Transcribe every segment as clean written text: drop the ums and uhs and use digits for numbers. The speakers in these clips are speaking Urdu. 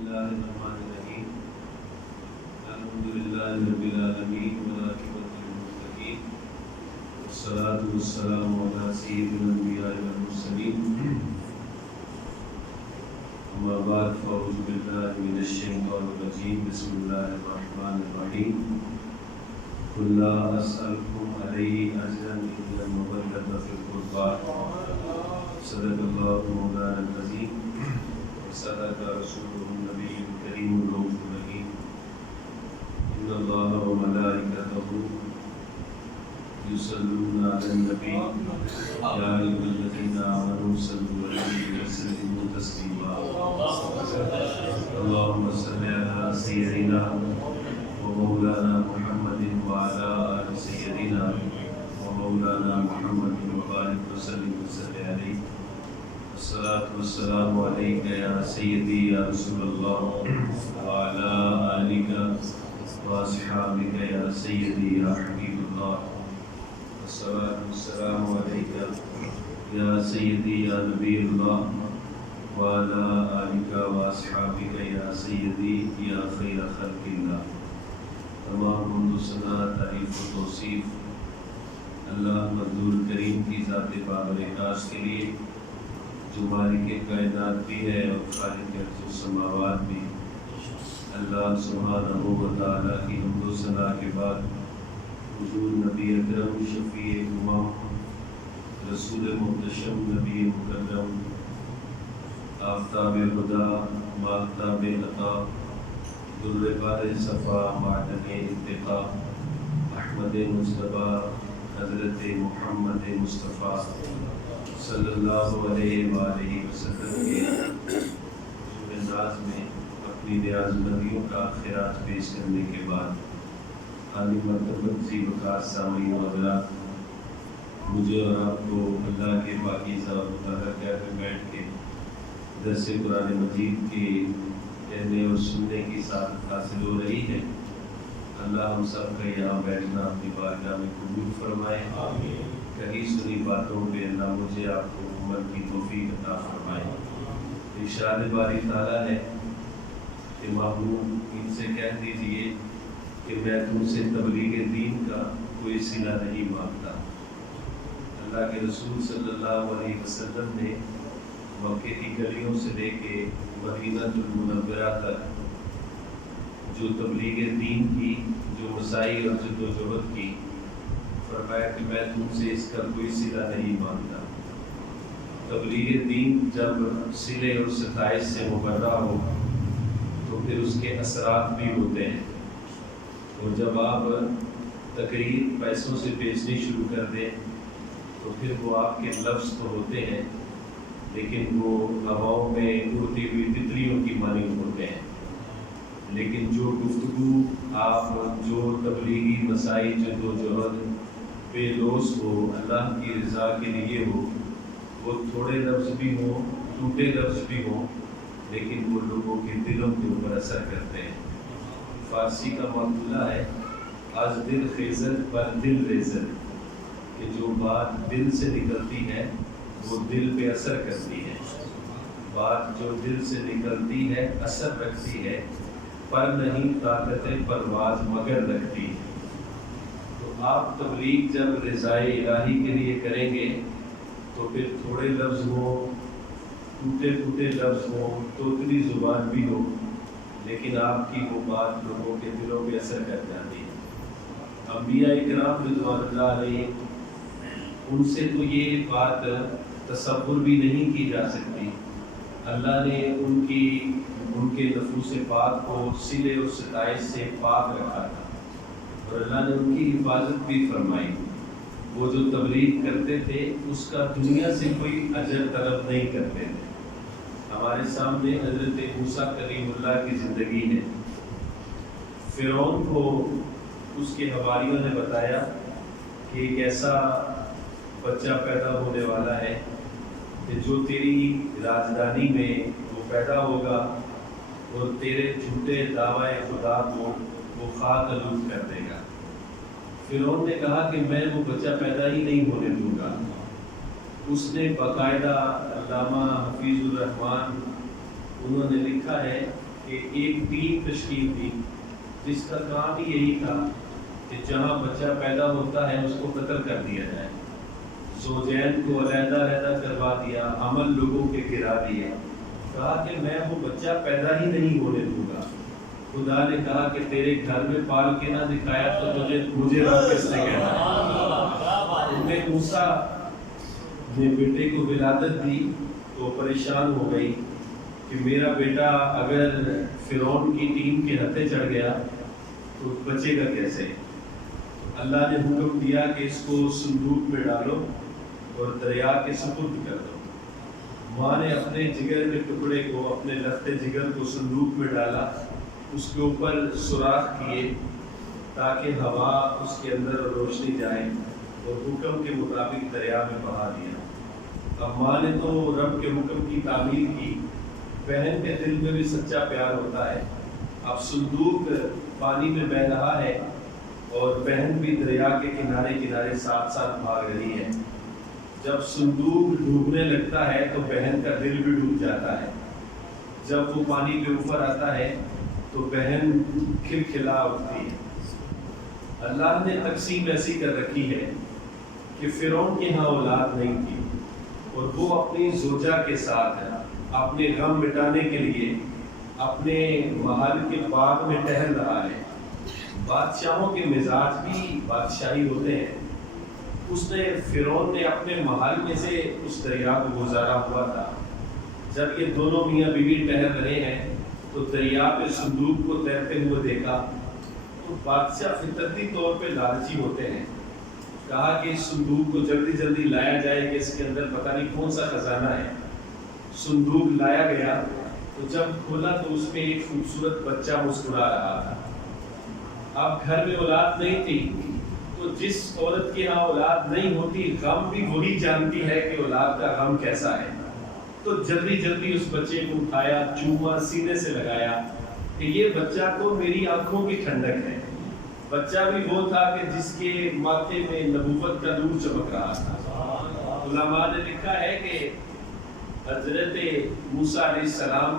الله الرحمن الرحيم الحمد لله رب العالمين والعاقبة للمتقين والصلاة والسلام على سيد الأنبياء والمرسلين أما بعد فأعوذ بالله من الشيطان الرجيم بسم الله الرحمن الرحيم قل لا أسألكم عليه أجرا إلا المودة في القربى صدق الله مولانا العظيم وصدق رسوله النبي الكريم الرؤوف الرحيم إن الله وملائكته يصلون على النبي يا أيها الذين آمنوا صلوا عليه وسلموا تسليما اللهم صل على سيدنا ومولانا محمد وعلى آل سيدنا ومولانا محمد وبارك وسلم عليه الصلاة والسلام عليك يا سيدي يا رسول الله وعلى آلك وأصحابك يا سيدي يا حبيب الله الصلاة والسلام عليك يا سيدي يا نبي الله وعلى آلك وأصحابك يا سيدي يا خير خلق الله تمام حمد و ثنا تعریف و توصیف اللہ مقدور کریم کی ذات بابرکاس کے لیے جو مالک کائنات بھی ہے اور خالق ارض و سماوات بھی. اللہ سبحانہ و تعالیٰ کی حمد و ثنا کے بعد حضور نبی اکرم شفیع امم رسول محتشم نبی مکرم آفتاب خدا ماہتاب عطا در بار صفا معدن انتقا احمد مصطفیٰ حضرت محمد مصطفیٰ صلی اللہ علیہ وآلہ وسلم کے انداز میں اپنی نیاز مندیوں کا خیرات پیش کرنے کے بعد عالی مرتبت سی وقار سامعین و حضرات، مجھے اور آپ کو اللہ کے پاکیزہ اور مطہر گھر میں بیٹھ کے درس قرآن مجید کے کہنے اور سننے کی سعادت حاصل ہو رہی ہے. اللہ ہم سب کا یہاں بیٹھنا اپنی بارگاہ میں قبول فرمائے. کہیں سنی باتوں پہ اللہ مجھے آپ کو عمل کی توفیق عطا فرمائے. ارشاد باری تعالیٰ ہے کہ محبوب ان سے کہہ دیجئے کہ میں تم سے تبلیغ دین کا کوئی صلہ نہیں مانگتا. اللہ کے رسول صلی اللہ علیہ وسلم نے مکے کی گلیوں سے لے کے مدینہ المنورہ تک جو تبلیغ دین کی، جو مسائل اور جد و جہد کی، فرمایا کہ میں تم سے اس کا کوئی صلہ نہیں مانگتا. تبلیغ دین جب صلے اور ستائش سے مبرہ ہو تو پھر اس کے اثرات بھی ہوتے ہیں. اور جب آپ تقریر پیسوں سے بیچنی شروع کر دیں تو پھر وہ آپ کے لفظ تو ہوتے ہیں لیکن وہ ہواؤں میں اڑتی ہوئی تتلیوں کی مانند ہوتے ہیں. لیکن جو گفتگو آپ جو تبلیغی مسائل جد و جہد بے لوث ہو، اللہ کی رضا کے لیے ہو، وہ تھوڑے لفظ بھی ہوں، ٹوٹے لفظ بھی ہوں، لیکن وہ لوگوں کے دلوں کے اوپر اثر کرتے ہیں. فارسی کا مقولہ ہے از دل خیزد بر دل ریزد، کہ جو بات دل سے نکلتی ہے وہ دل پہ اثر کرتی ہے. بات جو دل سے نکلتی ہے اثر رکھتی ہے، پر نہیں طاقت پرواز مگر رکھتی ہے. تو آپ تبلیغ جب رضائے الہی کے لیے کریں گے تو پھر تھوڑے لفظ ہوں، ٹوٹے پھوٹے لفظ ہوں، توتلی زبان بھی ہو، لیکن آپ کی وہ بات لوگوں کے دلوں پہ اثر کر جاتی ہے. انبیاء کرام رضوان اللہ علیہ ان سے تو یہ بات تصور بھی نہیں کی جا سکتی. اللہ نے ان کے نفوس پاک کو صلے اور ستائش سے پاک رکھا تھا اور اللہ نے ان کی حفاظت بھی فرمائی. وہ جو تبلیغ کرتے تھے اس کا دنیا سے کوئی اجر طلب نہیں کرتے تھے. ہمارے سامنے حضرت موسیٰ کلیم اللہ کی زندگی ہے. فرعون کو اس کے حواریوں نے بتایا کہ ایک ایسا بچہ پیدا ہونے والا ہے کہ جو تیری راجدھانی میں وہ پیدا ہوگا اور تیرے جھوٹے دعوے خدا کو وہ خاک آلود کر دے گا. فرعون نے کہا کہ میں وہ بچہ پیدا ہی نہیں ہونے دوں گا. اس نے باقاعدہ علامہ حفیظ الرحمان انہوں نے لکھا ہے کہ کہ ایک ٹیم تشکیل دی جس کا کام ہی یہی تھا کہ جہاں بچہ پیدا ہوتا ہے اس کو قتل کر دیا جائے، زوجین کو علیحدہ علیحدہ کروا دیا، عمل لوگوں کے گرا دیا۔ کہا کہ میں وہ بچہ پیدا ہی نہیں ہونے دوں گا۔ خدا نے کہا کہ تیرے گھر میں پال کے نہ دکھایا تو مجھے رب کس نے کہنا ہے۔ موسیٰ نے بیٹے کو ولادت دی تو پریشان ہو گئی کہ میرا بیٹا اگر فرعون کی ٹیم کے ہتھے چڑھ گیا تو بچے گا کیسے؟ اللہ نے حکم دیا کہ اس کو صندوق میں ڈالو اور دریا کے سپرد کر دو۔ ماں نے اپنے جگر کے ٹکڑے کو، اپنے لختے جگر کو صندوق میں ڈالا، اس کے اوپر سوراخ کیے تاکہ ہوا اس کے اندر روشنی جائے، اور حکم کے مطابق دریا میں بہا دیا۔ اب ماں نے تو رب کے حکم کی تعمیل کی، بہن کے دل میں بھی سچا پیار ہوتا ہے۔ اب صندوق پانی میں بہہ رہا ہے اور بہن بھی دریا کے کنارے کنارے ساتھ ساتھ بھاگ رہی ہے۔ جب صندوق ڈوبنے لگتا ہے تو بہن کا دل بھی ڈوب جاتا ہے۔ جب وہ پانی کے اوپر آتا ہے تو بہن کھلکھلا اٹھتی ہے۔ اللہ نے تقسیم ایسی کر رکھی ہے کہ فرعون کے ہاں اولاد نہیں تھی، اور وہ اپنی زوجہ کے ساتھ اپنے غم مٹانے کے لیے اپنے محل کے باغ میں ٹہل رہا ہے۔ بادشاہوں کے مزاج بھی بادشاہی ہوتے ہیں۔ اس نے فرعون نے اپنے محل میں سے اس دریا کو گزارا ہوا تھا۔ جب یہ دونوں میاں بیوی ٹہل رہے ہیں تو دریا پہ صندوق کو تیرتے ہوئے دیکھا تو بادشاہ فطرتی طور پہ لالچی ہوتے ہیں۔ کہا کہ اس صندوق کو جلدی جلدی لایا جائے کہ اس کے اندر پتہ نہیں کون سا خزانہ ہے۔ صندوق لایا گیا تو جب کھولا تو اس میں ایک خوبصورت بچہ مسکرا رہا تھا۔ اب گھر میں اولاد نہیں تھی تو جس عورت کے ہاں اولاد نہیں ہوتی غم بھی وہی جانتی ہے کہ اولاد کا غم کیسا ہے۔ تو جلدی جلدی اس بچے کو اٹھایا، چوما، سینے سے لگایا کہ یہ بچہ تو میری آنکھوں کی ٹھنڈک ہے۔ بچہ بھی وہ تھا کہ جس کے ماتھے میں نبوت کا نور چمک رہا تھا۔ علماء نے لکھا ہے کہ حضرت موسیٰ علیہ السلام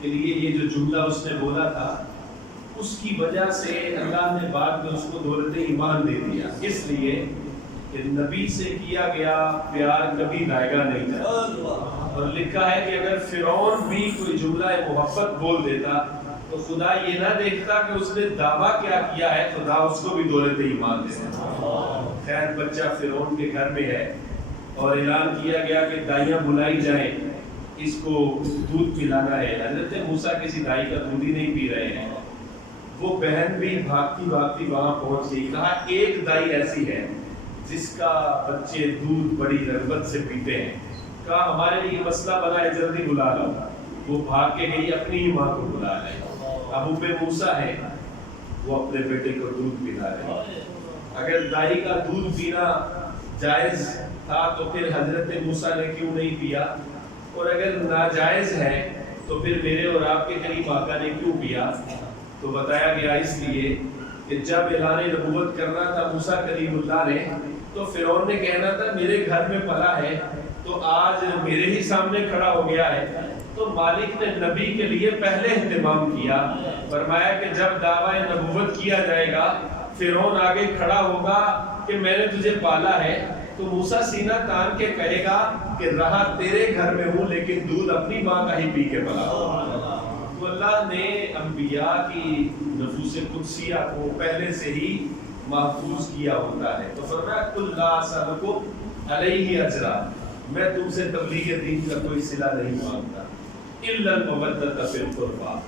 کے لیے یہ جو جملہ اس نے بولا تھا اس کی وجہ سے اللہ نے بعد میں اس کو دولت ایمان دے دیا، اس لیے کہ نبی سے کیا گیا پیار کبھی لائے گا نہیں تھا۔ اور لکھا ہے کہ اگر فرعون بھی کوئی جملہ محبت بول دیتا تو خدا یہ نہ دیکھتا کہ اس نے دعویٰ کیا ہے، خدا اس کو بھی دولت ایمان دے دیتا۔ خیر بچہ فرعون کے گھر میں ہے اور اعلان کیا گیا کہ دائیاں بلائی جائیں، اس کو دودھ پلانا ہے۔ حضرت موسیٰ کسی دائی کا دودھ ہی نہیں پی رہے ہیں۔ وہ بہن بھی بھاگتی بھاگتی وہاں پہنچ گئی۔ کہا ایک دائی ایسی ہے جس کا بچے دودھ بڑی رغبت سے پیتے ہیں، کہا ہمارے لیے مسئلہ بنا ہے، جلدی بلا لو۔ وہ بھاگ کے گئی، اپنی ہی ماں کو بلا لائی۔ اب ام موسیٰ ہے، وہ اپنے بیٹے کو دودھ پلا رہی۔ اگر دائی کا دودھ پینا جائز تھا تو پھر حضرت موسیٰ نے کیوں نہیں پیا، اور اگر ناجائز ہے تو پھر میرے اور آپ کے کریم آقا نے کیوں پیا؟ تو بتایا گیا اس لیے کہ جب اعلان نبوت کرنا تھا موسیٰ کلیم اللہ نے تو فرعون نے کہنا تھا میرے گھر میں پلا ہے تو آج میرے ہی سامنے کھڑا ہو گیا ہے، تو مالک نے نبی کے لیے پہلے اہتمام کیا، فرمایا کہ جب دعویٰ نبوت کیا جائے گا فرعون آگے کھڑا ہوگا کہ میں نے تجھے پالا ہے، تو موسیٰ سینہ تان کے کہے گا کہ رہا تیرے گھر میں ہوں لیکن دودھ اپنی ماں کا ہی پی کے پلا۔ تو اللہ نے انبیاء کی نفوس قدسیہ کو پہلے سے ہی محفوظ کیا ہوتا ہے۔ تو فرمایا قل لا اسألکم علیہ اجرا، میں تم سے تبلیغ دین کا کوئی صلہ نہیں مانگتا، الا المودۃ فی القربی،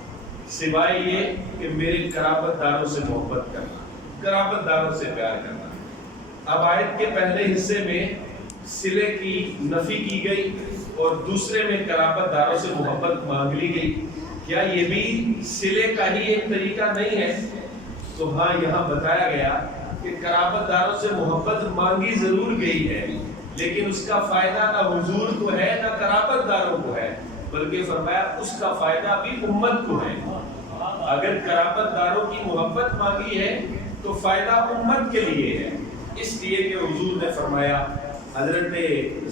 سوائے یہ کہ میرے قرابت داروں سے محبت کرنا، قرابت داروں سے پیار کرنا۔ اب آیت کے پہلے حصے میں صلے کی نفی کی گئی اور دوسرے میں قرابت داروں سے محبت مانگ لی گئی۔ کیا یہ بھی صلے کا ہی ایک طریقہ نہیں ہے؟ تو ہاں یہاں بتایا گیا کہ قرابت داروں سے محبت مانگی ضرور گئی ہے، لیکن اس کا فائدہ نہ حضور کو ہے نہ قرابت داروں کو ہے، بلکہ فرمایا اس کا فائدہ بھی امت کو ہے۔ اگر قرابت داروں کی محبت مانگی ہے تو فائدہ امت کے لیے ہے، اس لیے کہ حضور نے فرمایا، حضرت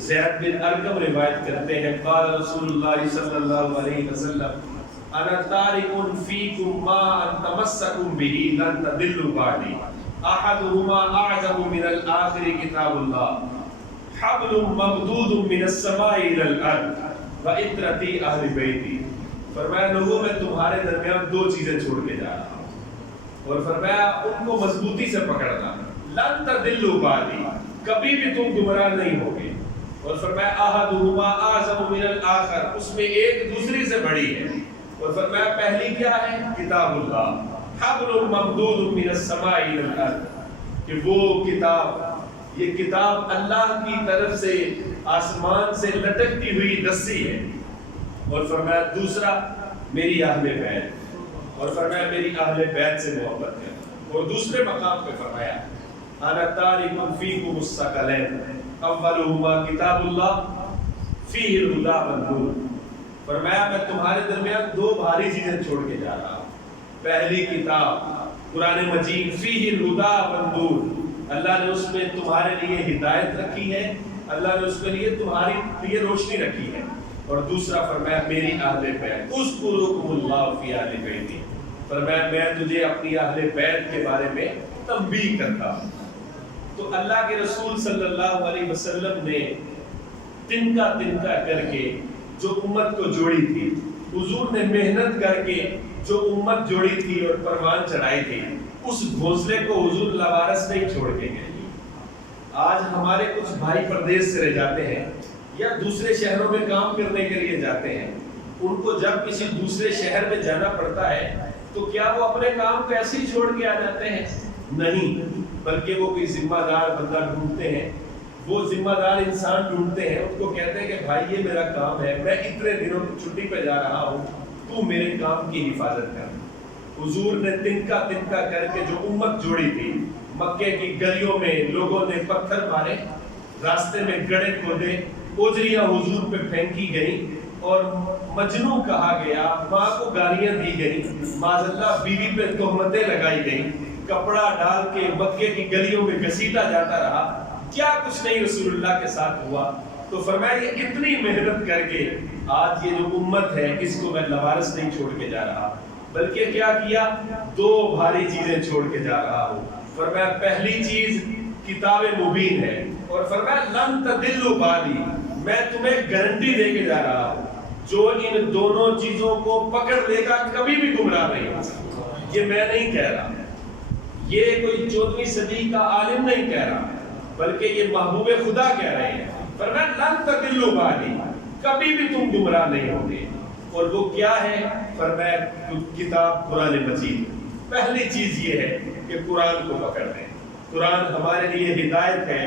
زید بن ارقم روایت کرتے ہیں، قال رسول اللہ صلی اللہ علیہ وسلم، انا تارک فیکم ما ان تمسکم به لن تضلوا بعدی احدهما اعظم من الاخر کتاب اللہ حبل ممدود من السماء الى الارض وعطرتی اہل بیتی. فرمایا لوگوں میں تمہارے درمیان دو چیزیں چھوڑ کے جا رہا ہوں اور فرمایا ان کو مضبوطی سے پکڑنا. لن تضلوا بعدی کبھی بھی تم گمراہ نہیں ہوگے. اور فرمایا احدہما اعظم من الاخر اس میں ایک دوسری سے بڑی ہے. اور فرمایا پہلی کیا ہے؟ کتاب اللہ حبل ممدود من السماء الى الارض کہ وہ کتاب یہ کتاب اللہ کی طرف سے آسمان سے لٹکتی ہوئی رسی ہے. اور فرمایا دوسرا میری اہل بیت اور فرمایا میری اہل بیت سے محبت ہے. اور دوسرے مقام پہ فرمایا انا تارک فیکم الثقلین اولہما کتاب اللہ فیہ الہدی والنور. فرمایا میں تمہارے درمیان دو بھاری چیزیں چھوڑ کے جا رہا ہوں. پہلی کتاب قرآن مجید فیہ الہدی والنور اللہ نے اس میں تمہارے لیے ہدایت رکھی ہے, اللہ نے اس کے لیے تمہاری لیے روشنی رکھی ہے. اور دوسرا فرمایا میری اہل بیت اذکرکم اللہ فی اہل بیتی فرمایا میں تجھے اپنی اہل بیت کے بارے میں تنبیہ کرتا ہوں. تو اللہ کے رسول صلی اللہ علیہ وسلم نے تنکا تنکا کر کے جو امت کو جوڑی تھی, حضور نے محنت کر کے جو امت جوڑی تھی اور پروان چڑھائی تھی, اس گھونسلے کو حضور لوارث نہیں چھوڑ کے گئے. آج ہمارے کچھ بھائی پردیس سے رہ جاتے ہیں یا دوسرے شہروں میں کام کرنے کے لیے جاتے ہیں, ان کو جب کسی دوسرے شہر میں جانا پڑتا ہے تو کیا وہ اپنے کام کو ایسے ہی چھوڑ کے آ جاتے ہیں؟ نہیں, بلکہ وہ کوئی ذمہ دار بندہ ڈھونڈتے ہیں, وہ ذمہ دار انسان ڈھونڈتے ہیں, ان کو کہتے ہیں کہ بھائی یہ میرا کام ہے, میں اتنے دنوں کی چھٹی پہ جا رہا ہوں, تو میرے کام کی حفاظت کر. حضور نے تنکا تنکا کر کے جو امت جوڑی تھی, مکے کی گلیوں میں لوگوں نے پتھر مارے, راستے میں گڑھے کھودے, اوجریاں حضور پہ پھینکی گئی اور مجنون کہا گیا, ماں کو گالیاں دی گئی, معاذ اللہ بیوی پہ تہمتیں لگائی گئی, کپڑا ڈال کے مکے کی گلیوں میں گھسیٹا جاتا رہا, کیا کچھ نہیں رسول اللہ کے ساتھ ہوا. تو فرمایا یہ اتنی محنت کر کے آج یہ جو امت ہے اس کو میں لوارث نہیں چھوڑ کے جا رہا, بلکہ کیا کیا, دو بھاری چیزیں چھوڑ کے جا رہا ہوں. فرمایا پہلی چیز کتاب مبین ہے, اور فرمایا لن تضلوا بعدی میں تمہیں گارنٹی دے کے جا رہا ہوں, جو ان دونوں چیزوں کو پکڑ لے گا کبھی بھی گمراہ نہیں ہو سکتا. یہ میں نہیں کہہ رہا, یہ کوئی 14ویں صدی کا عالم نہیں کہہ رہا, بلکہ یہ محبوب خدا کہہ رہے ہیں. فرمایا لن تضلوا بعدی کبھی بھی تم گمراہ نہیں ہوگے. اور وہ کیا ہے؟ فرمایا کتاب قرآن مجید. پہلی چیز یہ ہے کہ قرآن کو پکڑ لیں. قرآن ہمارے لیے ہدایت ہے,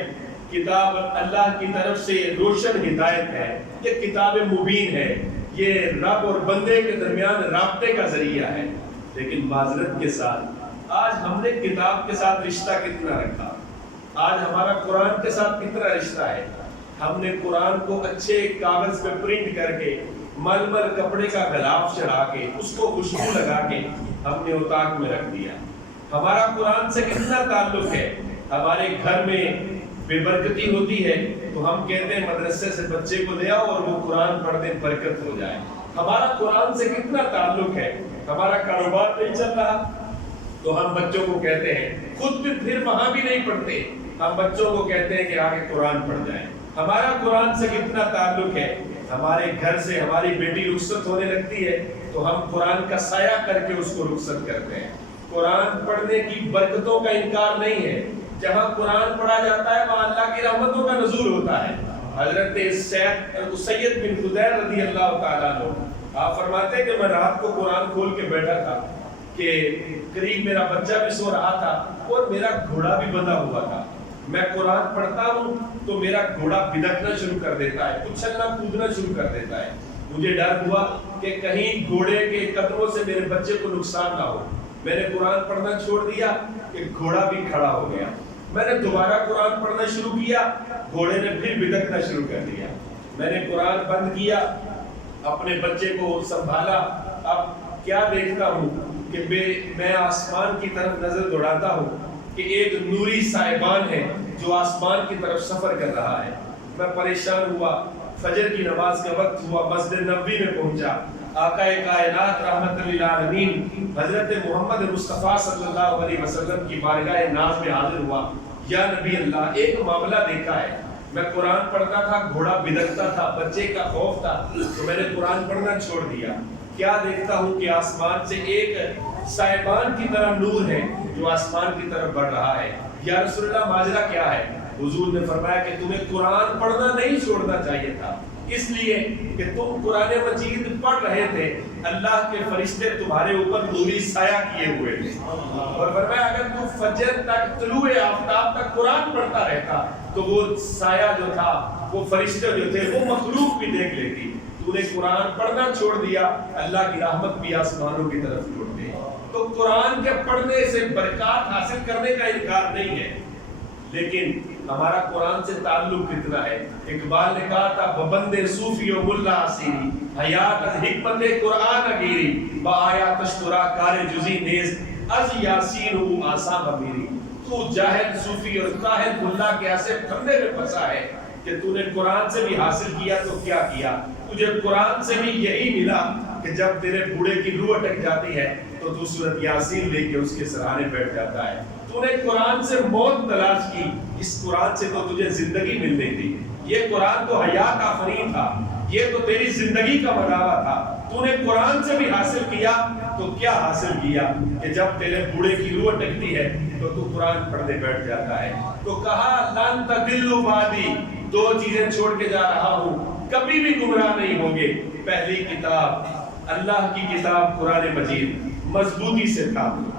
کتاب اللہ کی طرف سے روشن ہدایت ہے, یہ کتاب مبین ہے, یہ رب اور بندے کے درمیان رابطے کا ذریعہ ہے. لیکن معذرت کے ساتھ آج ہم نے کتاب کے ساتھ رشتہ کتنا رکھا, آج ہمارا قرآن کے ساتھ کتنا رشتہ ہے. ہم نے قرآن کو اچھے کاغذ پہ پرنٹ کر کے, ململ کپڑے کا غلاف چڑھا کے, اس کو خوشبو لگا کے ہم نے اتاق میں رکھ دیا. ہمارا قرآن سے کتنا تعلق ہے. ہمارے گھر میں بے برکتی ہوتی ہے تو ہم کہتے ہیں مدرسے سے بچے کو لے آؤ اور وہ قرآن پڑھ دے, برکت ہو جائے. ہمارا قرآن سے کتنا تعلق ہے. ہمارا کاروبار نہیں چل رہا تو ہم بچوں کو کہتے ہیں, خود بھی پھر وہاں بھی نہیں پڑھتے, ہم بچوں کو کہتے ہیں کہ آگے قرآن پڑھ جائیں. ہمارا قرآن سے کتنا تعلق ہے. ہمارے گھر سے ہماری بیٹی رخصت ہونے لگتی ہے تو ہم قرآن کا سایہ کر کے اس کو رخصت کرتے ہیں. قرآن پڑھنے کی برکتوں کا انکار نہیں ہے. جہاں قرآن پڑھا جاتا ہے وہاں اللہ کی رحمتوں کا نزول ہوتا ہے. حضرت سید بن خدیر رضی اللہ تعالیٰ عنہ آپ فرماتے ہیں کہ میں رات کو قرآن کھول کے بیٹھا تھا کہ قریب میرا بچہ بھی سو رہا تھا اور میرا گھوڑا بھی بندھا ہوا تھا. میں قرآن پڑھتا ہوں تو میرا گھوڑا بدکنا شروع کر دیتا ہے, اچھلنا کودنا شروع کر دیتا ہے. مجھے ڈر ہوا کہ کہیں گھوڑے کے قدموں سے میرے بچے کو نقصان نہ ہو. میں نے قرآن پڑھنا چھوڑ دیا کہ گھوڑا بھی کھڑا ہو گیا. میں نے دوبارہ قرآن پڑھنا شروع کیا, گھوڑے نے پھر بدکنا شروع کر دیا. میں نے قرآن بند کیا, اپنے بچے کو سنبھالا. اب کیا دیکھتا ہوں کہ میں آسمان کی طرف نظر دوڑاتا ہوں کہ ایک نوری سائبان ہے جو آسمان کی طرف سفر کر رہا ہے. میں پریشان ہوا، فجر کی نماز کا وقت ہوا، مسجد نبوی میں پہنچا، آقا کائنات رحمت للعالمین حضرت محمد مصطفیٰ صلی اللہ علیہ وسلم کی بارگاہ ناز میں حاضر ہوا۔ یا نبی اللہ، ایک معاملہ دیکھا ہے، میں قرآن پڑھتا تھا، گھوڑا بدکتا تھا، بچے کا خوف تھا، تو میں نے قرآن پڑھنا چھوڑ دیا۔ کیا دیکھتا ہوں کہ آسمان سے ایک سائبان کی طرح نور ہے جو آسمان کی طرف بڑھ رہا ہے۔ یا رسول اللہ، ماجرا کیا ہے؟ حضور نے فرمایا کہ تمہیں قرآن پڑھنا نہیں چھوڑنا چاہیے تھا، اس لیے کہ تم قرآن مجید پڑھ رہے تھے، اللہ کے فرشتے تمہارے اوپر نوری سایہ کیے ہوئے تھے، اور فرمایا اگر تو فجر تک، طلوع آفتاب تک قرآن پڑھتا رہتا تو وہ سایہ جو تھا، وہ فرشتے جو تھے، وہ مخلوق بھی دیکھ لیتی۔ تو نے قرآن پڑھنا چھوڑ دیا، اللہ کی رحمت بھی آسمانوں کی طرف چھوڑ دی۔ تو قرآن کے پڑھنے سے برکات حاصل کرنے کا انکار نہیں ہے، لیکن ہمارا قرآن سے تعلق کتنا ہے؟ اقبال نے کہا تھا ببند صوفی و ملا اسیری، حیات از حکمت قرآن اگیری، با آیات اشترا کار جزی نیز از یاسین و آسام میری۔ تو جاہل صوفی اور کاہل ملا کے ایسے پھندے میں پھنسا ہے کہ تو نے قرآن سے بھی حاصل کیا تو کیا کیا؟ تجھے قرآن سے بھی یہی ملا کہ جب تیرے بوڑھے کی روح اٹک جاتی ہے تو تو سورۃ یاسین لے کے اس کے سرانے بیٹھ جاتا ہے۔ تو نے قرآن سے موت تلاش کی، اس قرآن سے تو تجھے زندگی ملنی تھی۔ یہ قرآن تو حیات آفرین تھا، یہ تو تیری زندگی کا بناوا تھا۔ تو نے قرآن سے بھی حاصل کیا تو کیا حاصل کیا کہ جب تیرے بوڑھے کی روح اٹکتی ہے تو تو قرآن پڑھنے بیٹھ جاتا ہے۔ تو کہا لن تضلوا بعدی، دو چیزیں چھوڑ کے جا رہا ہوں، کبھی بھی گمراہ نہیں ہوگے۔ پہلی کتاب اللہ کی کتاب قرآن مجید، مضبوطی سے تھامو،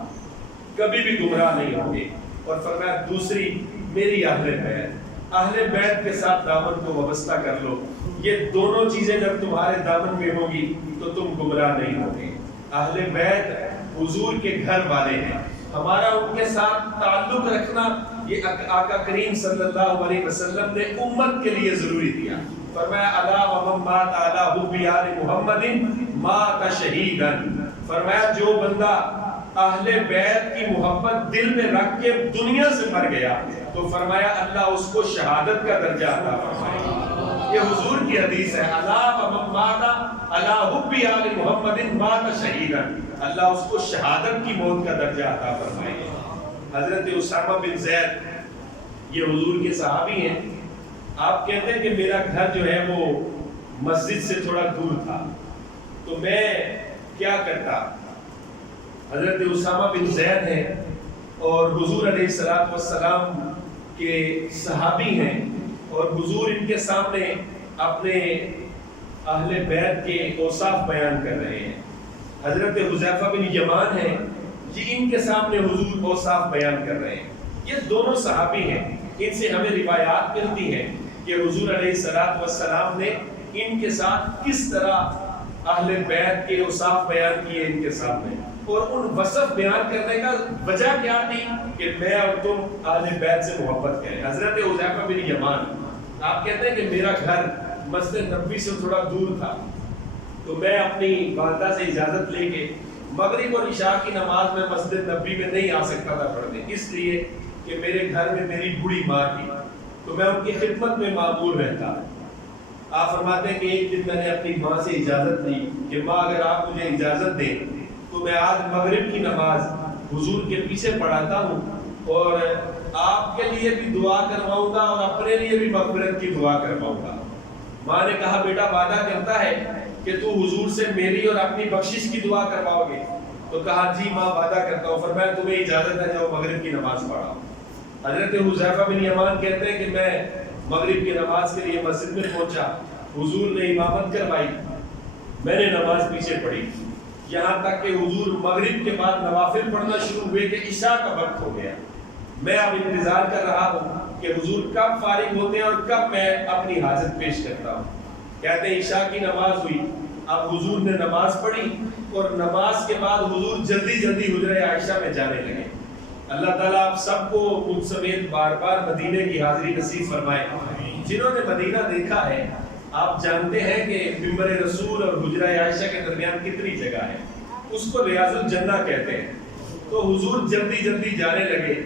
کبھی بھی گمراہ نہیں ہوں گے۔ اور فرمایا دوسری میری اہل بیت، اہل بیت کے ساتھ دامن کو وابستہ کر لو۔ یہ دونوں چیزیں جب تمہارے دامن میں ہوگی تو تم گمراہ نہیں ہوگے۔ اہل بیت حضور کے گھر والے ہیں، ہمارا ان کے ساتھ تعلق رکھنا یہ آقا کریم صلی اللہ علیہ وسلم نے امت کے لیے ضروری دیا۔ فرمایا الا ومن مات علی حب آل محمد مات شہیدا، فرمایا جو بندہ اہل بیت کی محبت دل میں رکھ کے دنیا سے مر گیا تو فرمایا اللہ اس کو شہادت کا درجہ عطا فرمائے۔ یہ حضور کی حدیث ہے، الا ومن مات علی حب آل محمد مات شہیدا، اللہ اس کو شہادت کی موت کا درجہ عطا فرمائے۔ حضرت اسامہ بن زید یہ حضور کے صحابی ہیں۔ آپ کہتے ہیں کہ میرا گھر جو ہے وہ مسجد سے تھوڑا دور تھا، تو میں کیا کرتا؟ حضرت اسامہ بن زید ہیں اور حضور علیہ السلام کے صحابی ہیں، اور حضور ان کے سامنے اپنے اہل بیت کے اوصاف بیان کر رہے ہیں۔ حضرت حذیفہ بن یمان ہیں، یہ ان کے سامنے حضور اوصاف بیان کر رہے ہیں۔ یہ دونوں صحابی ہیں، ان سے ہمیں روایات ملتی ہیں کہ حضور علیہ السلام نے ان کے ساتھ کس طرح اہل بیت کے اوصاف بیان کیے ان کے سامنے، اور ان وصف بیان کرنے کا وجہ کیا تھی کہ میں اور تم اہل بیت سے محبت کریں۔ حضرت حذیفہ بن یمان آپ کہتے ہیں کہ میرا گھر مسجد نبوی سے تھوڑا دور تھا، تو میں اپنی والدہ سے اجازت لے کے مغرب اور عشاء کی نماز میں مسجد نبوی میں نہیں آ سکتا تھا پڑھنے، اس لیے کہ میرے گھر میں میری بوڑھی ماں تھی، تو میں ان کی خدمت میں معمور رہتا۔ آپ فرماتے ہیں کہ ایک دن میں نے اپنی ماں سے اجازت لی کہ ماں اگر آپ مجھے اجازت دیں تو میں آج مغرب کی نماز حضور کے پیچھے پڑھاتا ہوں اور آپ کے لیے بھی دعا کرواؤں گا اور اپنے لیے بھی مغفرت کی دعا کرواؤں گا۔ ماں نے کہا بیٹا وعدہ کرتا ہے کہ تو حضور سے میری اور اپنی بخشش کی دعا کرواؤ گے؟ تو کہا جی ماں وعدہ کرتا ہوں۔ فرمایا تمہیں اجازت ہے جاؤ مغرب کی نماز پڑھاؤ۔ حضرت حذیفہ بن یمان کہتے ہیں کہ میں مغرب کی نماز کے لیے مسجد میں پہنچا، حضور نے امامت کروائی، میں نے نماز پیچھے پڑھی، یہاں تک کہ حضور مغرب کے بعد نوافل پڑھنا شروع ہوئے کہ عشاء کا وقت ہو گیا۔ میں اب انتظار کر رہا ہوں کہ حضور کب فارغ ہوتے ہیں اور کب میں اپنی حاجت پیش کرتا ہوں۔ کہتے ہیں عشاء کی نماز ہوئی، اب حضور نے نماز پڑھی اور نماز کے بعد حضور جلدی جلدی حجرہ عائشہ میں جانے لگے۔ اللہ تعالیٰ آپ سب کو مجھ سمیت بار بار مدینے کی حاضری نصیب فرمائے۔ جنہوں نے مدینہ دیکھا ہے آپ جانتے ہیں کہ منبر رسول اور حجرہ عائشہ کے درمیان کتنی جگہ ہے، اس کو ریاض الجنہ کہتے ہیں۔ تو حضور جلدی جلدی جانے لگے۔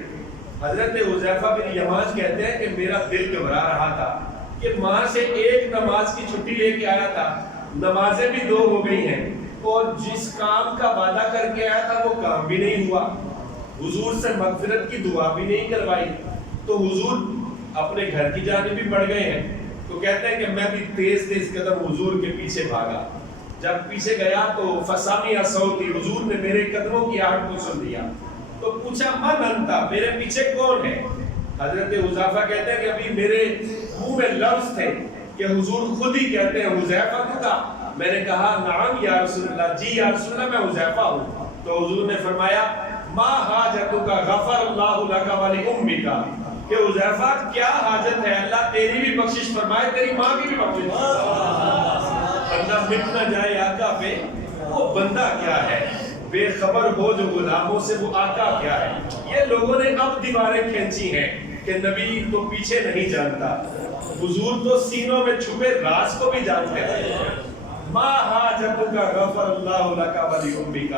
حضرت حذیفہ بن یمان کہتے ہیں کہ میرا دل گھبرا رہا تھا کہ ماں سے ایک نماز کی چھٹی لے کے آیا تھا، نمازیں بھی 2 ہو گئی ہیں، اور جس کام کا وعدہ کر کے آیا تھا وہ کام بھی نہیں ہوا، حضور سے مغفرت کی دعا بھی نہیں کروائی، تو حضور اپنے گھر کی جانب بھی بڑھ گئے ہیں۔ تو کہتے ہیں کہ میں بھی تیز تیز قدم حضور کے پیچھے بھاگا، جب پیچھے گیا تو فسامع صوتی، حضور نے میرے قدموں کی آہٹ کو سن لیا، تو پوچھا من انتا، میرے پیچھے کون ہے؟ حضرت حذیفہ کہتے ہیں کہ ابھی میرے منہ میں لفظ تھے کہ حضور خود ہی کہتے ہیں حذیفہ تو تھا، میں نے کہا نعم یا رسول اللہ، جی یا رسول اللہ میں حذیفہ ہوں، تو حضور نے فرمایا ما حاجتک غفر اللہ لک ولی امک، کہ حذیفہ کیا حاجت ہے، اللہ تیری بھی بخشش فرمائے، تیری ماں کی بھی بخشش فرمائے۔ بندہ مٹ نہ جائے آقا پہ، وہ بندہ کیا ہے، بے خبر ہو جو غلاموں سے، وہ آقا کیا ہے۔ یہ لوگوں نے اب دیواریں کھینچی ہیں کہ نبی تو پیچھے نہیں جانتا، حضور تو سینوں میں چھپے راز کو بھی جانتے ہیں۔ ما حاجتک غفر اللہ لک ولی امک،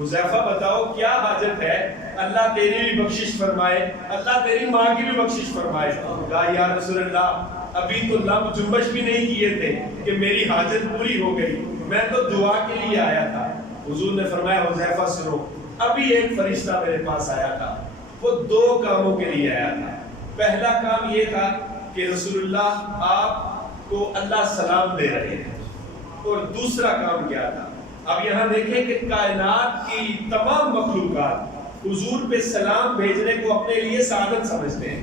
حذیفہ بتاؤ کیا حاجت ہے، اللہ تیری بھی بخشش فرمائے، اللہ تیری ماں کی بھی بخشش فرمائے۔ کہا یا رسول اللہ ابھی تو لب جنبش بھی نہیں کیے تھے کہ میری حاجت پوری ہو گئی، میں تو دعا کے لیے آیا تھا۔ حضور نے فرمایا حذیفہ سنو، ابھی ایک فرشتہ میرے پاس آیا تھا، وہ 2 کاموں کے لیے آیا تھا۔ پہلا کام یہ تھا کہ رسول اللہ آپ کو اللہ سلام دے رہے ہیں، اور دوسرا کام کیا تھا؟ اب یہاں دیکھیں کہ کائنات کی تمام مخلوقات حضور پہ سلام بھیجنے کو اپنے لیے سعادت سمجھتے ہیں۔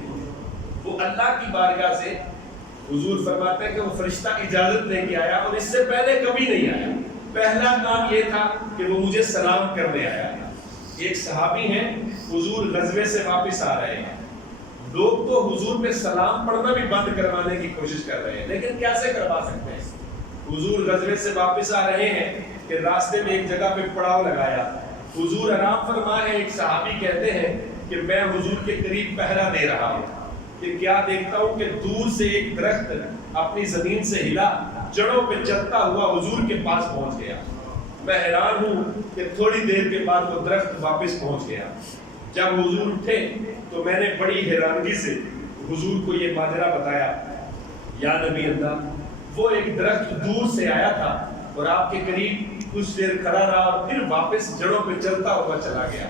وہ اللہ کی بارگاہ سے حضور فرماتے ہیں کہ وہ فرشتہ اجازت لے کے آیا، اور اس سے پہلے کبھی نہیں آیا۔ پہلا کام یہ تھا کہ وہ مجھے سلام کرنے آیا تھا۔ ایک صحابی ہیں، حضور غزوے سے واپس آ رہے ہیں، لوگ تو حضور پہ سلام پڑھنا بھی بند کروانے کی کوشش کر رہے ہیں، لیکن کیسے کروا سکتے ہیں؟ حضور غزوے سے واپس آ رہے ہیں کہ راستے میں ایک جگہ پہ پڑاؤ لگایا، حضور آرام فرما ہے۔ ایک صحابی کہتے ہیں کہ میں حضور کے قریب پہرا دے رہا ہوں کہ کیا دیکھتا ہوں کہ دور سے ایک درخت اپنی زمین سے ہلا، جڑوں پہ چلتا ہوا حضور کے پاس پہنچ گیا۔ میں حیران ہوں کہ تھوڑی دیر کے بعد وہ درخت واپس پہنچ گیا۔ جب حضور اٹھے تو میں نے بڑی حیرانگی سے حضور کو یہ ماجرا بتایا، یا نبی اللہ وہ ایک درخت دور سے آیا تھا اور آپ کے قریب کچھ دیر کھڑا رہا اور پھر واپس جڑوں پہ چلتا ہوا چلا گیا۔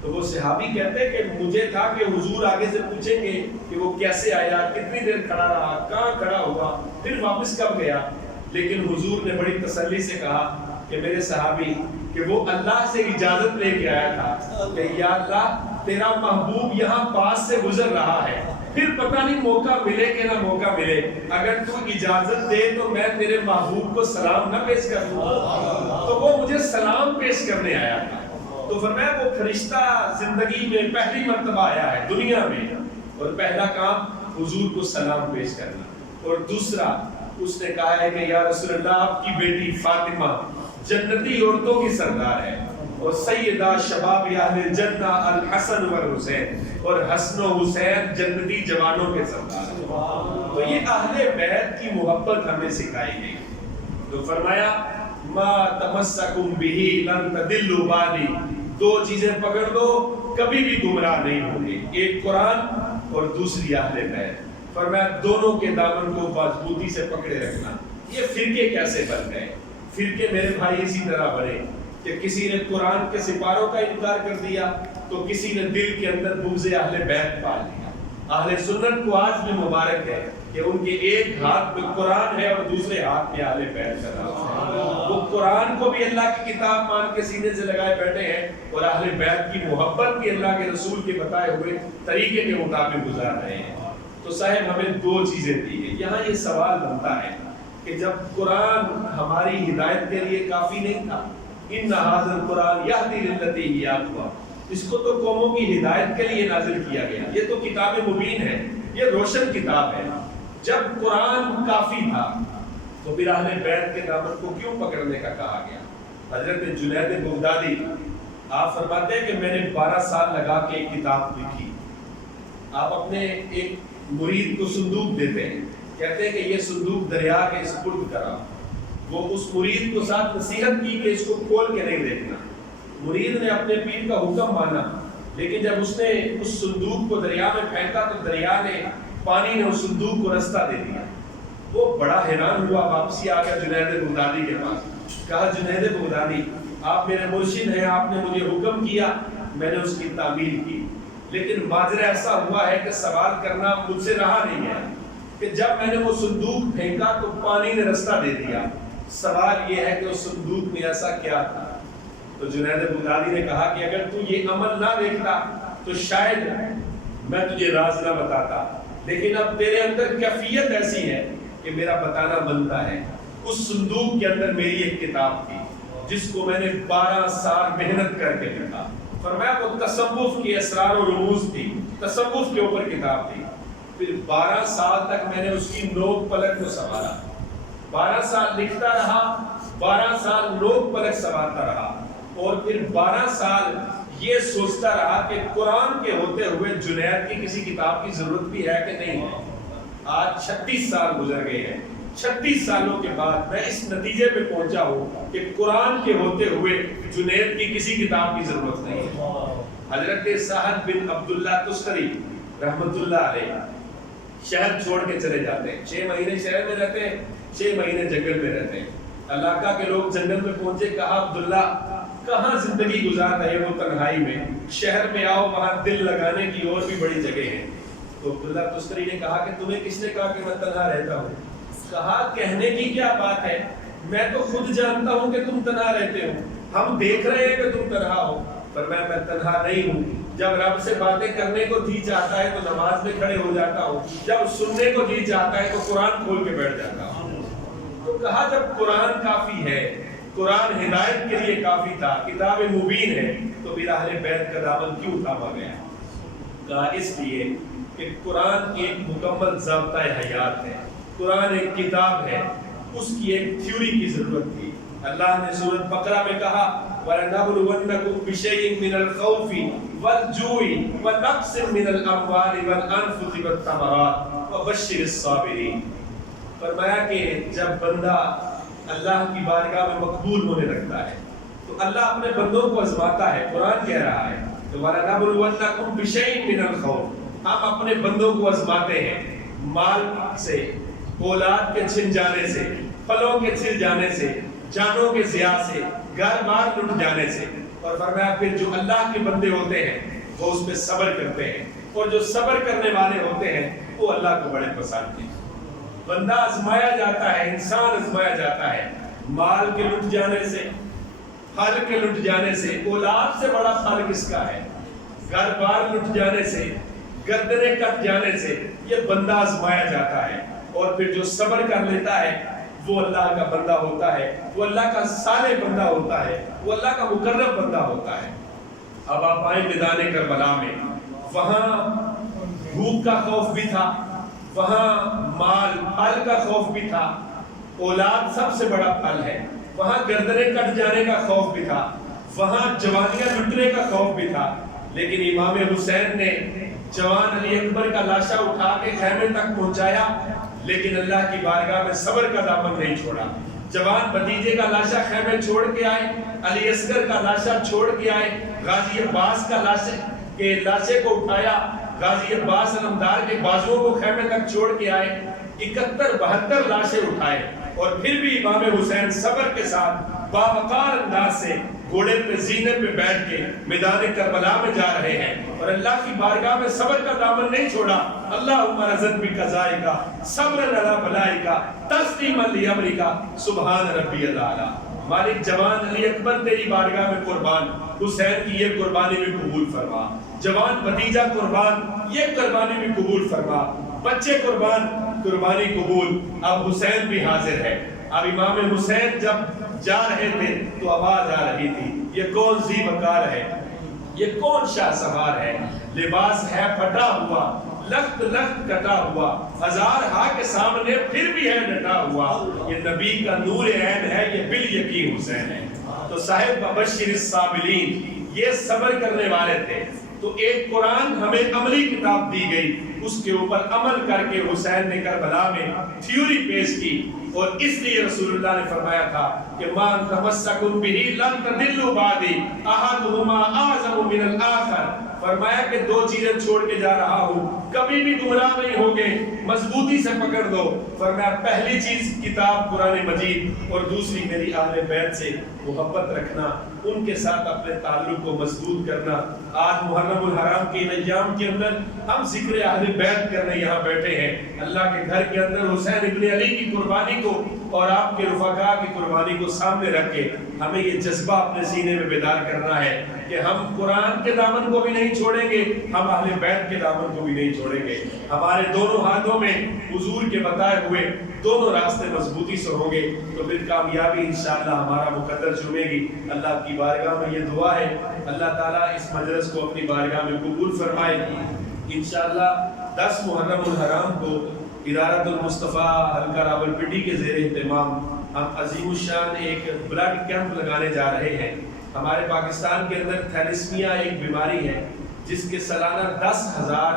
تو وہ صحابی کہتے ہیں کہ مجھے تھا کہ حضور آگے سے پوچھیں گے کہ وہ کیسے آیا، کتنی دیر کھڑا رہا، کہاں کھڑا ہوا، پھر واپس کب گیا، لیکن حضور نے بڑی تسلی سے کہا کہ میرے صحابی کہ وہ اللہ سے اجازت لے کے آیا تھا کہ یا اللہ تیرا محبوب یہاں پاس سے گزر رہا ہے، پھر پتہ نہیں موقع ملے کہ نہ موقع ملے، اگر تو اجازت دے تو میں تیرے محبوب کو سلام نہ پیش کر دوں۔ تو وہ مجھے سلام پیش کرنے آیا تھا۔ تو فرمایا وہ فرشتہ زندگی میں پہلی مرتبہ آیا ہے دنیا میں، اور پہلا کام حضور کو سلام پیش کرنا، اور دوسرا اس نے کہا ہے کہ یا رسول اللہ آپ کی بیٹی فاطمہ جنتی عورتوں کی سردار ہے، اور سیدہ شباب اہل جنہ الحسن والحسین، اور حسن و حسین جنتی جوانوں کے سردار ہیں۔ تو یہ اہل بیت کی محبت ہمیں سکھائی گئی۔ تو فرمایا ما تمسکم بہ لن تضلوا بعدی، 2 چیزیں پکڑ لو کبھی بھی گمراہ نہیں ہوں گے، ایک قرآن اور دوسری اہل بیت۔ فرمایا دونوں کے دامن کو مضبوطی سے پکڑے رکھنا۔ یہ فرقے کیسے بن گئے؟ فرقے میرے بھائی اسی طرح بنے کہ کسی نے قرآن کے سپاروں کا انکار کر دیا تو کسی نے دل کے اندر بغض اہل بیت پال لیا۔ اہل سنت کو آج بھی مبارک ہے کہ ان کے ایک ہاتھ میں قرآن ہے اور دوسرے ہاتھ میں اہل بیت کا نام ہے۔ وہ قرآن کو بھی اللہ کی کتاب مان کے سینے سے لگائے بیٹھے ہیں، اور اہل بیت کی محبت بھی اللہ کے رسول کے بتائے ہوئے طریقے کے مطابق گزار رہے ہیں۔ تو صاحب ہمیں 2 چیزیں دی گئی۔ یہاں یہ سوال بنتا ہے کہ جب قرآن ہماری ہدایت کے لیے کافی نہیں تھا، ان ھذا القرآن یہدی للتی ہی اقوم، اس کو تو قوموں کی ہدایت کے لیے نازل کیا گیا، یہ تو کتاب مبین ہے، یہ روشن کتاب ہے۔ جب قرآن کافی تھا تو پھر اہل بیت کے دامن کو کیوں پکڑنے کا کہا گیا؟ حضرت جنید بغدادی آپ فرماتے ہیں کہ میں نے 12 سال لگا کے ایک کتاب لکھی۔ آپ اپنے ایک مرید کو صندوق دیتے ہیں، کہتے ہیں کہ یہ صندوق دریا کے سپرد کرا، وہ اس مرید کو ساتھ نصیحت کی کہ اس کو کھول کے نہیں دیکھنا۔ مرید نے اپنے پیر کا حکم مانا، لیکن جب اس نے اس صندوق کو دریا میں پھینکا تو دریا نے پانی نے اس صندوق کو رستہ دے دیا۔ وہ بڑا حیران ہوا، واپسی آ گیا جنید بغدادی کے پاس، کہا جنید بغدادی آپ میرے مرشد ہیں، آپ نے مجھے حکم کیا، میں نے اس کی تعمیل کی، لیکن ماجرا ایسا ہوا ہے کہ سوال کرنا مجھ سے رہا نہیں ہے کہ جب میں نے وہ صندوق پھینکا تو پانی نے رستہ دے دیا، سوال یہ ہے کہ اس صندوق میں ایسا کیا تھا؟ تو جنید بغدادی نے کہا کہ اگر تو یہ عمل نہ دیکھتا تو شاید میں تجھے راز نہ بتاتا، لیکن اب تیرے اندر کیفیت ایسی ہے کہ میرا بتانا بنتا ہے۔ اس صندوق کے اندر میری ایک کتاب تھی جس کو میں نے 12 سال محنت کر کے لکھا، فرمایا وہ تصوف کی اسرار و رموز تھی، تصوف کے اوپر کتاب تھی۔ پھر 12 سال تک میں نے اس کی نوک پلک کو سنبھالا، 12 سال لکھتا رہا، 12 سال نوک پلک سنبھالتا رہا، اور پھر 12 سال یہ سوچتا رہا کہ قرآن کے ہوتے ہوئے جنید کی کسی کتاب کی ضرورت بھی ہے کہ نہیں ہے۔ آج 36 سال گزر گئے ہیں، 36 سالوں کے بعد میں اس نتیجے پہ پہنچا ہوں کہ قرآن کے ہوتے ہوئے جنید کی کسی کتاب کی ضرورت نہیں ہے۔ حضرت سعد بن عبداللہ تستری رحمت اللہ علیہ شہر چھوڑ کے چلے جاتے ہیں، 6 مہینے شہر میں رہتے ہیں، 6 مہینے جنگل میں رہتے ہیں۔ علاقہ کے لوگ جنگل میں پہنچے، کہا عبداللہ کہاں زندگی گزار رہے ہو تنہائی میں، شہر میں آؤ، وہاں دل لگانے کی اور بھی بڑی جگہ ہیں۔ تو عبداللہ تستری نے کہا کہ تمہیں کس نے کہا کہ میں تنہا رہتا ہوں؟ کہا کہنے کی کیا بات ہے، میں تو خود جانتا ہوں کہ تم تنہا رہتے ہو، ہم دیکھ رہے ہیں کہ تم تنہا ہو، پر میں تنہا نہیں ہوں۔ جب رب سے باتیں کرنے کو جی چاہتا ہے تو نماز میں کھڑے ہو جاتا ہوں، جب سننے کو جی چاہتا ہے تو قرآن کھول کے بیٹھ جاتا ہوں۔ تو کہا جب قرآن کافی ہے، قرآن ہدایت کے لیے کافی تھا، کتاب مبین ہے، تو پھر اہل بیت کا دامن کیوں تھاما گیا؟ کہا اس لیے کہ قرآن ایک مکمل ضابطہ حیات ہے، قرآن ایک کتاب ہے، اس کی ایک تھیوری کی ضرورت تھی۔ اللہ نے سورۃ بقرہ میں کہا وَلَنَبْلُوَنَّكُمْ بِشَيْءٍ مِّنَ الْخَوْفِ وَالْجُوعِ وَنَقْصٍ مِّنَ الْأَمْوَالِ وَالْأَنفُسِ وَالثَّمَرَاتِ وَبَشِّرِ الصَّابِرِينَ۔ فرمایا کہ جب بندہ اللہ کی بارگاہ میں مقبول ہونے لگتا ہے تو اللہ اپنے بندوں کو آزماتا ہے۔ قرآن کہہ رہا ہے تو وَلَنَبْلُوَنَّكُمْ بِشَيْءٍ مِّنَ الْخَوْفِ، ہم اپنے بندوں کو آزماتے ہیں مال سے، اولاد کے چھن جانے سے، پھلوں کے چھن جانے سے، جانوں کے ضیاع سے، گھر بار لٹ جانے سے، اور فرمایا پھر جو اللہ کے بندے ہوتے ہیں وہ اس پہ صبر کرتے ہیں، اور جو صبر کرنے والے ہوتے ہیں وہ اللہ کو بڑے پسند ہیں۔ بندہ آزمایا جاتا ہے، انسان آزمایا جاتا ہے مال کے لٹ جانے سے، پھل کے لٹ جانے سے، اولاد سے بڑا پھل کس کا ہے، گھر بار لٹ جانے سے، گردنیں کٹ جانے سے، یہ بندہ آزمایا جاتا ہے۔ اور پھر جو صبر کر لیتا ہے وہ اللہ کا بندہ ہوتا ہے، وہ اللہ کا صالح بندہ ہوتا ہے، وہ اللہ کا مقرب بندہ ہوتا ہے۔ اب آپ آئیں میدان کربلا میں، وہاں بھوک کا خوف بھی تھا، وہاں مال پھل کا خوف بھی تھا، اولاد سب سے بڑا پھل ہے، وہاں گردنیں کٹ جانے کا خوف بھی تھا، وہاں جوانیاں لٹنے کا خوف بھی تھا، لیکن امام حسین نے جوان علی اکبر کا لاشا اٹھا کے خیمے تک پہنچایا، لیکن اللہ کی بارگاہ میں صبر کا دامن نہیں چھوڑا۔ جوان بھتیجے کا لاشا خیمے چھوڑ کے آئے، علی اصغر کا لاشا چھوڑ کے آئے، غازی عباس کا لاشے کو اٹھایا، غازی عباس علمدار کے بازوؤں کو خیمے تک چھوڑ کے آئے، 71-72 لاشیں اٹھائے، اور پھر بھی امام حسین صبر کے ساتھ باوقار انداز سے گھوڑے پہ زینے پہ بیٹھ کے میدان کربلا میں جا رہے ہیں، اور اللہ کی بارگاہ میں صبر کا دامن نہیں چھوڑا۔ اللہم رزق بقضائک صبرا علی بلائک تسلیما لامرک سبحان ربی الاعلی۔ مالک جوان علی اکبر تیری بارگاہ میں قربان، حسین کی یہ قربانی بھی قبول فرما، جوان بھتیجا قربان یہ قربانی بھی قبول فرما، بچے قربان قربانی قبول۔ اب حسین بھی حاضر ہے۔ اب امام حسین جب جا رہے تھے تو آواز آ رہی تھی، یہ کون ذی وقار ہے، یہ کون شاہ سوار ہے، لباس ہے پھٹا ہوا، لخت لخت کٹا ہوا، ہزار ہا کے سامنے پھر بھی ہے ڈٹا ہوا، یہ نبی کا نور عین ہے، یہ بالیقین حسین ہے۔ تو صاحب بشر الصابرین، یہ صبر کرنے والے تھے۔ تو ایک قرآن ہمیں عملی کتاب دی گئی، اس کے اوپر عمل کر کے حسین نے کربلا میں تھیوری پیش کی، اور اس لیے رسول اللہ نے فرمایا تھا کہ مَن تَمَسَّكُمْ بِهِ لَن تَضِلُّوا بَعْدِي أَحَدُهُمَا أَعْظَمُ مِنَ الْآخَرِ۔ فرمایا کہ 2 چیزیں چھوڑ کے جا رہا ہوں، کبھی بھی گمراہ نہیں ہوگے، مضبوطی سے پکڑ دو۔ فرمایا پہلی چیز کتاب قرآن مجید، اور دوسری میری اہل بیت سے محبت رکھنا، ان کے ساتھ اپنے تعلق کو مضبوط کرنا۔ آج محرم الحرام کے ان ایام کے اندر ہم ذکر اہل بیت کرنے یہاں بیٹھے ہیں۔ اللہ کے گھر کے اندر حسین ابن علی کی قربانی کو اور آپ کے رفقا کی قربانی کو سامنے رکھ کے ہمیں یہ جذبہ اپنے سینے میں بیدار کرنا ہے کہ ہم قرآن کے دامن کو بھی نہیں چھوڑیں گے، ہم اہل بیت کے دامن کو بھی نہیں چھوڑیں گے۔ ہمارے دونوں ہاتھوں میں حضور کے بتائے ہوئے دونوں راستے مضبوطی سے ہوں گے تو پھر کامیابی انشاءاللہ ہمارا مقدر چومے گی۔ اللہ کی بارگاہ میں یہ دعا ہے، اللہ تعالیٰ اس مجلس کو اپنی بارگاہ میں قبول فرمائے۔ انشاءاللہ 10 محرم الحرام کو ادارت المصطفیٰ حلقہ راولپنڈی کے زیر اہتمام ہم عظیم الشان ایک بلڈ کیمپ لگانے جا رہے ہیں۔ ہمارے پاکستان کے اندر تھیلیسمیا ایک بیماری ہے جس کے سالانہ 10,000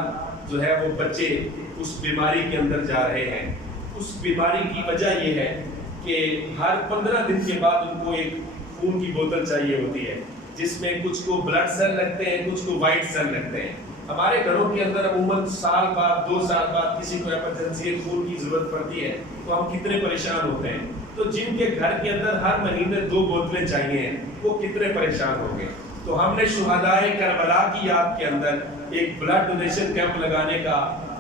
جو ہے وہ بچے اس بیماری کے اندر جا رہے ہیں۔ اس بیماری کی وجہ یہ ہے کہ ہر 15 دن کے بعد ان کو ایک خون کی بوتل چاہیے ہوتی ہے جس میں کچھ کو بلڈ سیل لگتے ہیں، کچھ کو وائٹ سیل لگتے ہیں۔ ہمارے گھروں کے اندر عموماً سال بعد 2 سال بعد کسی کو ایمرجنسی خون کی ضرورت پڑتی ہے تو ہم کتنے پریشان ہوتے ہیں۔ تو جن کے گھر کے اندر ہر مہینے 2 بوتلیں چاہیے ہیں وہ کتنے پریشان ہوں گے۔ تو ہم نے شہدائے کربلا کی یاد کے اندر ایک بلڈ ڈونیشن کیمپ لگانے کا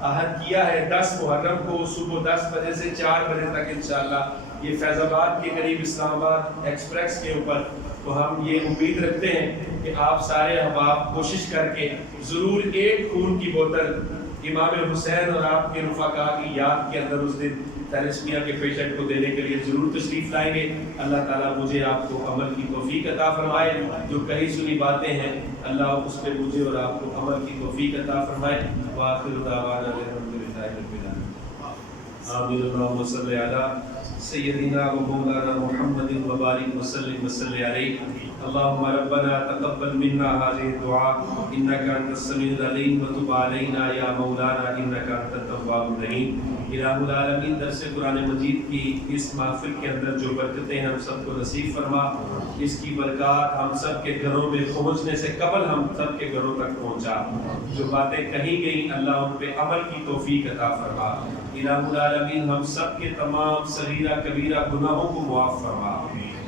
عہد کیا ہے 10 محرم کو صبح 10 بجے سے 4 بجے تک انشاءاللہ، یہ فیض آباد کے قریب اسلام آباد ایکسپریس کے اوپر۔ تو ہم یہ امید رکھتے ہیں کہ آپ سارے احباب کوشش کر کے ضرور ایک خون کی بوتل امام حسین اور آپ کے رفقا کی یاد کے اندر اس دن تھیلیسمیا کے پیشنٹ کو دینے کے لیے ضرور تشریف لائیں گے۔ اللہ تعالیٰ مجھے آپ کو عمل کی توفیق عطا فرمائے، جو کہی سنی باتیں ہیں اللہ اس پہ مجھے اور آپ کو عمل کی توفیق عطا فرمائے۔ وآخر دعوانا الحمدللہ رب العالمین۔ آمین۔ اللہم صلی علی سیدنا و مولانا محمد وبارک وسلم وصلی علیہ۔ اللهم ربنا تقبل منا هذه الدعاء انك انت السميع العليم وتب علينا يا مولانا انك انت التواب الرحيم۔ الہ العالمین درس قرآن مجید کی اس محفل کے اندر جو برکتیں ہم سب کو نصیب فرما، اس کی برکات ہم سب کے گھروں میں پہنچنے سے قبل ہم سب کے گھروں تک پہنچا۔ جو باتیں کہی گئیں اللہ ان پہ عمل کی توفیق عطا فرما۔ الہ العالمین ہم سب کے تمام صغیرہ کبیرہ گناہوں کو معاف فرما۔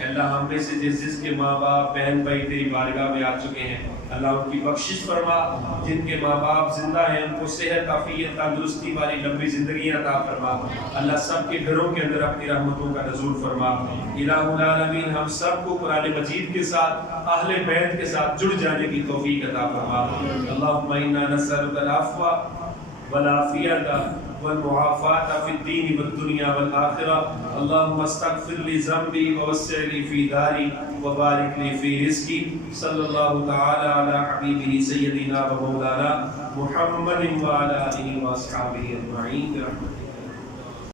اللہ ہم میں سے جس کے ماں باپ بہن بھائی تیری بارگاہ میں آ چکے ہیں اللہ ان کی بخشش فرما۔ جن کے ماں باپ زندہ ہیں ان کو صحت عافیت تندرستی والی لمبی زندگی عطا فرما۔ اللہ سب کے گھروں کے اندر اپنی رحمتوں کا نزول فرما۔ الہ العالمین ہم سب کو قرآن مجید کے ساتھ اہل بیت کے ساتھ جڑ جانے کی توفیق عطا فرما۔ اللہم انا نسألک العفو والعافیت والمعافات فی الدین والدنیا والآخرہ۔ اللہم استغفر لی ذنبی ووسع لی فی داری وبارک لی فی رزقی۔ صلی اللہ تعالی علی حبیبہ سیدنا و مولانا محمد وعلی آلہ واصحابہ اجمعین برحمتک۔